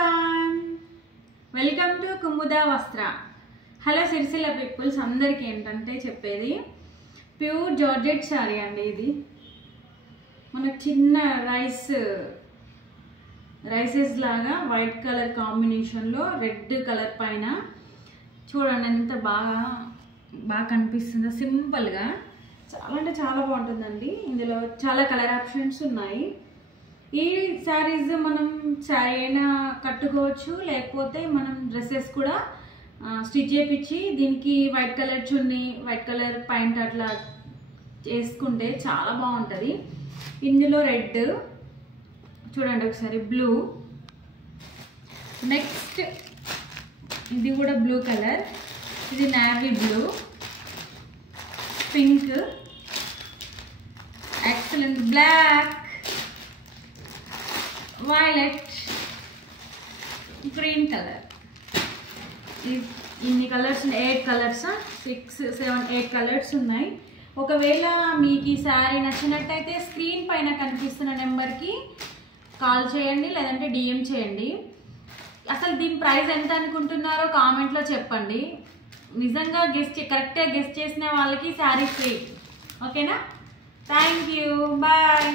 Everyone, welcome to Kumuda వస్త్ర. Hello Sircilla peoples అందరికీ ఏంటంటే చెప్పేది, ప్యూర్ జార్జెట్ శారీ అండి. ఇది మనకు చిన్న రైసెస్ లాగా వైట్ కలర్ కాంబినేషన్లో రెడ్ కలర్ పైన చూడండి ఎంత బాగా కనిపిస్తుందో. సింపుల్గా చాలా అంటే చాలా బాగుంటుందండి. ఇందులో చాలా కలర్ ఆప్షన్స్ ఉన్నాయి. ఈ శారీస్ మనం శారీ అయినా కట్టుకోవచ్చు, లేకపోతే మనం డ్రెస్సెస్ కూడా స్టిచ్ చేయించి దీనికి వైట్ కలర్ చున్నీ, వైట్ కలర్ ప్యాంట్ అట్లా చేసుకుంటే చాలా బాగుంటుంది. ఇందులో రెడ్ చూడండి ఒకసారి, బ్లూ, నెక్స్ట్ ఇది కూడా బ్లూ కలర్, ఇది navy blue, pink, excellent black, violet, green colour. ఇన్ని కలర్స్, 8 కలర్స్, 6, 7, 8 కలర్స్ ఉన్నాయి. ఒకవేళ మీకు ఈ శారీ నచ్చినట్టయితే స్క్రీన్ పైన కనిపిస్తున్న నెంబర్కి కాల్ చేయండి, లేదంటే డిఎం చేయండి. అసలు దీని ప్రైస్ ఎంత అనుకుంటున్నారో కామెంట్లో చెప్పండి. నిజంగా కరెక్ట్గా గెస్ట్ చేసిన వాళ్ళకి శారీ ఫ్రీ. ఓకేనా? Thank you, bye.